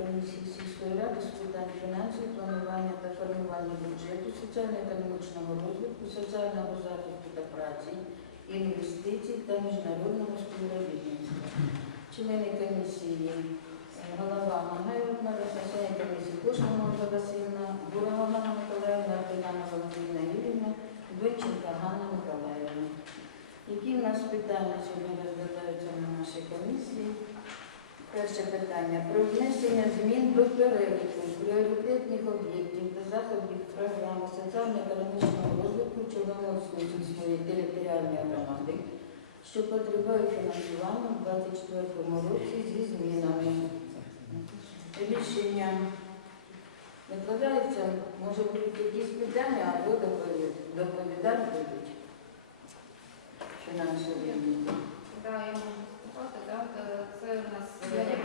комісії сільської ради з питань фінансів, планування та формування бюджету, соціально-економічного розвитку, соціального захисту та праці, інвестицій та міжнародного співробітництва. Члени питання про внесення змін до переліку пріоритетних об'єктів та заходів програми соціально-економічного розвитку Чорноморської сільської територіальної громади, що потребує фінансування у 2024 році зі змінами. Рішення викладається, може бути якісь питання або доповідати будуть фінансові відділи. Да, я можу виступати, так. Е, Це у нас е,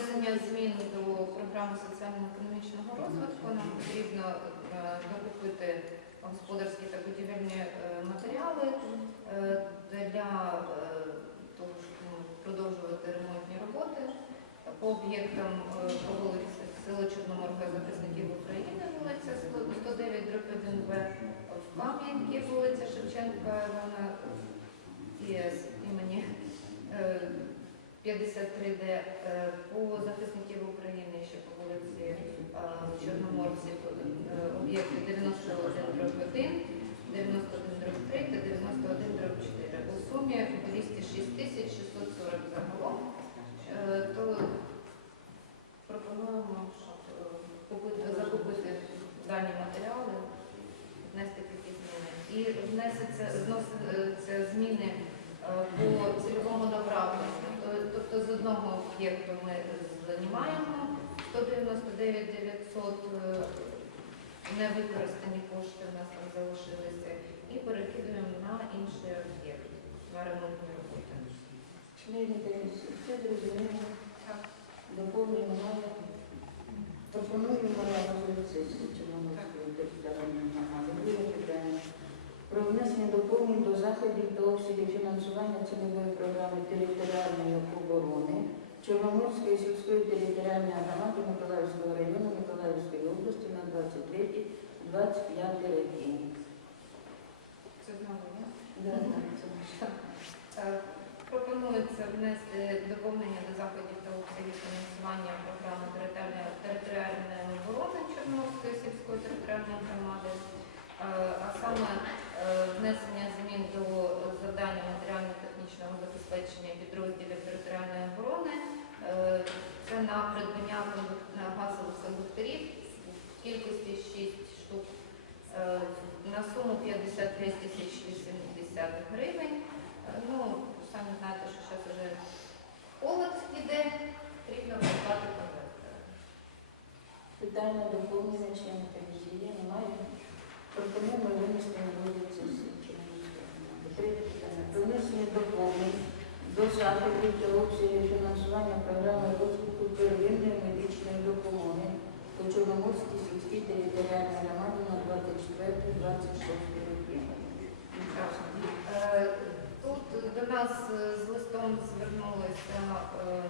внесення змін до програми соціально-економічного розвитку. Нам потрібно е, докупити господарські та будівельні е, матеріали е, для е, того, щоб ну, продовжувати ремонтні роботи по об'єктам е, по вулиці село Чорноморка захисників України, вулиця 109 дроб 1 В, в вулиця Шевченка Івана ІС імені е, 53, де е, по захисників України ще по вулиці е, Чорноморці е, об'єкти 91 дроб 1, 91 дроб 3 та 91 дроб 4. У сумі 206 тисяч 640 загалом. Е, То пропонуємо щоб, е, купити, закупити дані матеріали, внести такі зміни. І внесеться зносяться зміни е, по цільовому направленню. Тобто- Тобто з одного об'єкту ми знімаємо 199 900 е, невикористані кошти у нас там залишилися і перекидуємо на інший об'єкт, на ремонтні роботи. Члени комісії, все зрозуміло. Так. Доповнення. Пропонуємо на сесії питання. Про внесення доповнень до заходів та обсягів фінансування цільової програми територіальної оборони Чорноморської сільської територіальної громади Миколаївського району Миколаївської області на 23-25 роки. Це знову, ні? Да, так, це наша. Е, Пропонується внести доповнення до заходів та обсягів фінансування програми територіальної, територіальної оборони Чорноморської сільської територіальної громади, Е, а саме е, внесення змін до завдання матеріально-технічного забезпечення підрозділів територіальної оборони. Е, Це на придбання газових кондукторів в кількості 6 штук е, на суму 55 тисяч 80 гривень. Е, Ну, самі знаєте, що зараз вже холод іде, потрібно придбати конвертери. Питання доповнення члени комісії є, немає. Пропонуємо винести на. Про внесення доповнень до заходів та обсягів фінансування програми розвитку первинної медичної допомоги по Чорноморській сільській територіальній громаді на 24-26 роки. Е, Тут до нас е, з листом звернулася е,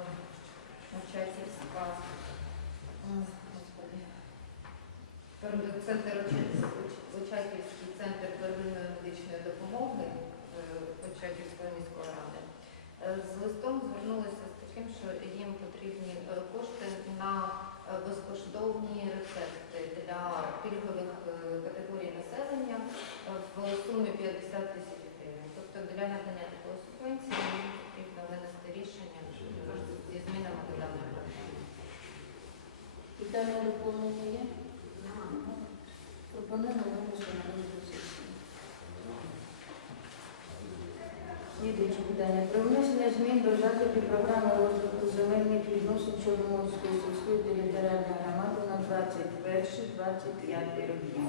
пер- центр Очаківський центр первинної медичної допомоги е, Очаківської міської ради. Е, З листом звернулися з таким, що їм потрібні е, кошти на е, безкоштовні рецепти для пільгових е, категорій населення е, в сумі 50 тисяч гривень. Тобто для надання такої субвенції потрібно винести рішення зі змінами до даної програми. Питання доповнення є? Пропонуємо винести на сесії. Слідуюче питання. Про внесення змін до заходів програми розвитку земельних відносин Чорноморської сільської територіальної 21-25 роки.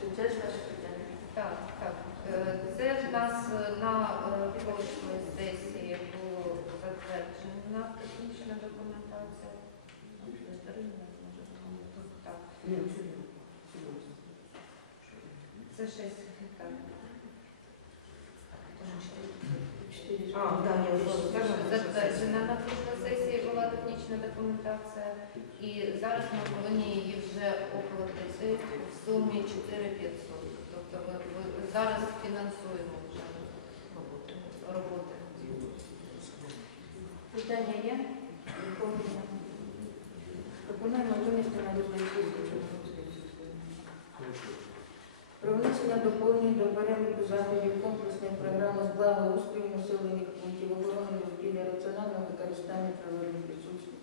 Чи це ж ваше питання? Так, так. Е, Це в нас е, на е, прошлій сесії було затверджена технічна документація. Це 6 через А, да, я вже скажу. Затверджена на прошлій сесії була технічна документація, і зараз ми повинні її вже оплатити в сумі 4500. Тобто ми, зараз фінансуємо вже роботи. Питання є? Пропонуємо винести на розгляд сесії Чорноморської сільської. Про внесення доповнень до переліку заходів комплексної програми з благоустрою населених пунктів охорони довкілля раціонального використання природних ресурсів,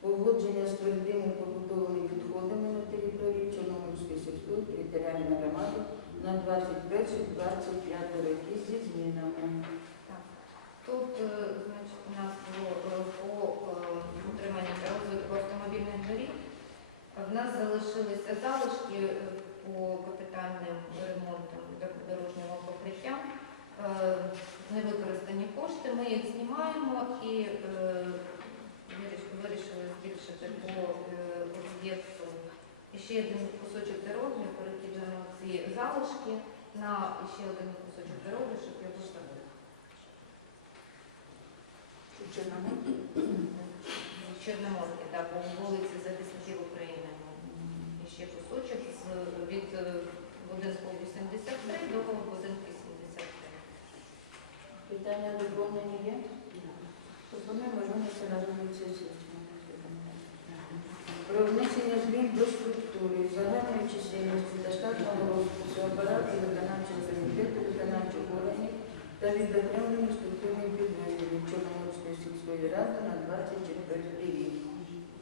погодження з твердими побутовими відходами на території Чорноморської сільської територіальної громади на 21-25 роки зі змінами. Так. Тут е, значить, у нас було е, по е, утриманню та розвитку автомобільних доріг. В нас залишилися залишки е, по капітальним ремонтам дор- дорожнього покриття. Е, Невикористані кошти, ми їх знімаємо і е, виріш- вирішили збільшити по е, об'єкту і ще один кусочок дороги, перекидаємо ці залишки на ще один кусочок дороги, щоб його штати. Чорноморський, так, по вулиці Захисників України. І ще кусочок від е, будинку 83 до будинку 73. Питання доповнення є? Пропонуємо винести на розгляд сесії. Про внесення змін до структури загальної чисельності та штатного розпису апарату виконавчого комітету виконавчих органів та відокремлення структурних підрозділів Чорноморської сільської ради на 24 рік.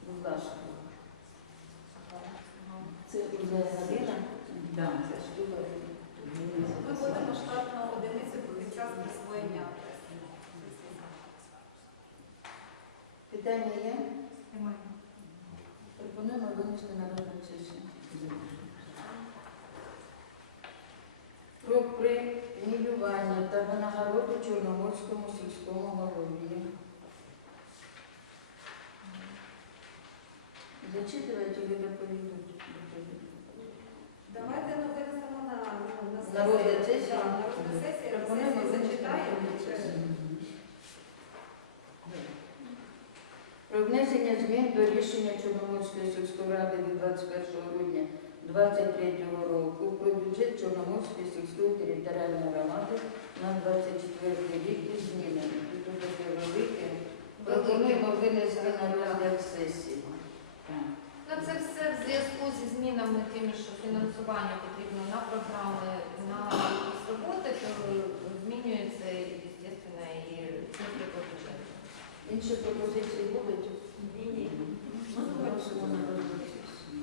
Будь ласка. Це вже Галина? Да. Це Стуга. Ми будемо штатну одиницю під час присвоєння. Питання є? Немає. Пропонуємо винести на розгляд сесії. Про преміювання та винагороду Чорноморському сільському голові. Зачитувати чи доповідуть? Давайте на, ну, на На розгляд сесії? Да, на розгляд сесії, на сесії зачитаємо. Про внесення змін до рішення Чорноморської сільської ради від 21 грудня 2023 року про бюджет Чорноморської сільської територіальної громади на 24 рік із змінами. Тут таке велике. Пропонуємо винести на розгляд сесії. Ну, це все в зв'язку зі змінами тими, що фінансування потрібно на програми, на якісь роботи, то змінюється, звісно, і цифри по бюджету. Інші пропозиції будуть? Ні, ні. Виносимо на розгляд сесії.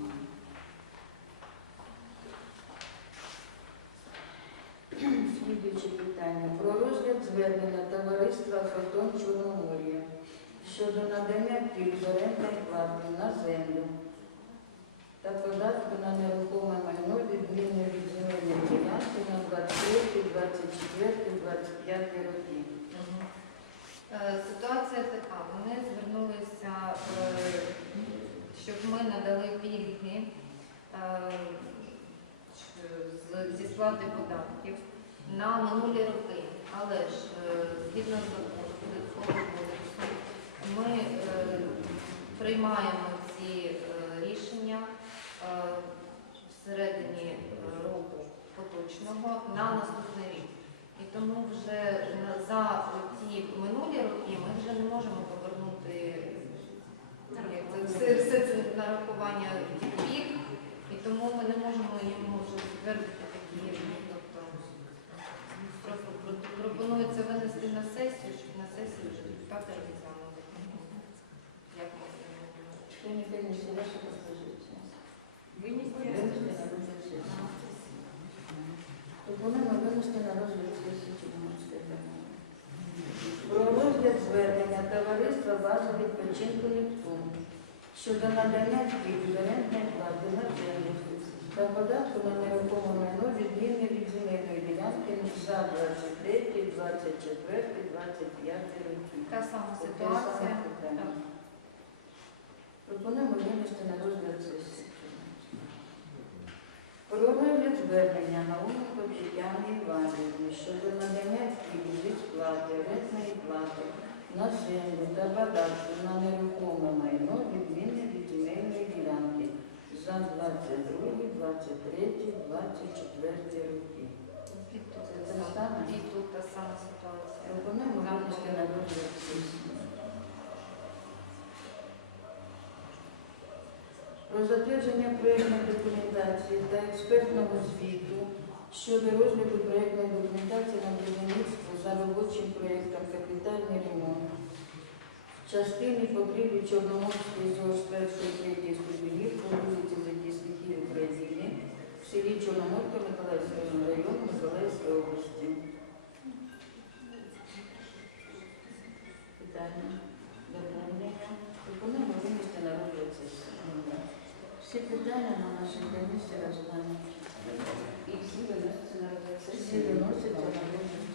Слідуюче питання. Про розгляд звернення товариства Фотон Чорномор'я щодо надання пільг орендної плати на землю та податку на нерухоме майно відмінно від земельної ділянки на 23, 24, 25 роки. Е, Ситуація така. Вони звернулися, е, щоб ми надали пільги е, зі сплати податків на минулі роки. Але ж е, згідно з законом ми е, приймаємо ці е, рішення е, всередині е, року поточного на наступний рік. І тому вже на- за ті минулі роки ми вже не можемо повернути як це, все, все це нарахування тих пільг, і тому ми не можемо йому вже затвердити такі. ну, Тобто просто про- пропонується винести на сесію, щоб на сесію вже депутати розглянули. Як ми це робимо. Члени комісії, ваша пропозиція. Винести. Винести на розгляд сесії. Пропонуємо винести на розгляд сесії Чорноморської громади. Про розгляд звернення товариства бази відпочинку щодо надання орендної плати на землю та податку на нерухоме майно відмінне від земельної ділянки за 23, 24, 25 роки. Та сама ситуація. Пропонуємо винести на розгляд сесії. Про розгляд звернення Науменко Тетяни Іванівни щодо надання пільг зі сплати орендної на землю та податку на нерухоме майно відмінне від земельної ділянки за 22, 23, 24 роки. І тут Це та те саме? і тут та сама ситуація. Пропонуємо винести на сесії. Про затвердження проєктної документації та експертного звіту щодо розгляду проєктної документації на будівництво за робочим проєктом капітальний ремонт в частині покрівлі Чорноморської ЗОЖ першої третьої ступені по вулиці Захисників України в селі Чорноморка Миколаївського району Миколаївської області. Питання, доповнення. Пропонуємо винести на розгляд. Всі питання на нашій комісії розглянули. İkisini gözünüzü sınırabilirsiniz. Sınırabilirsiniz.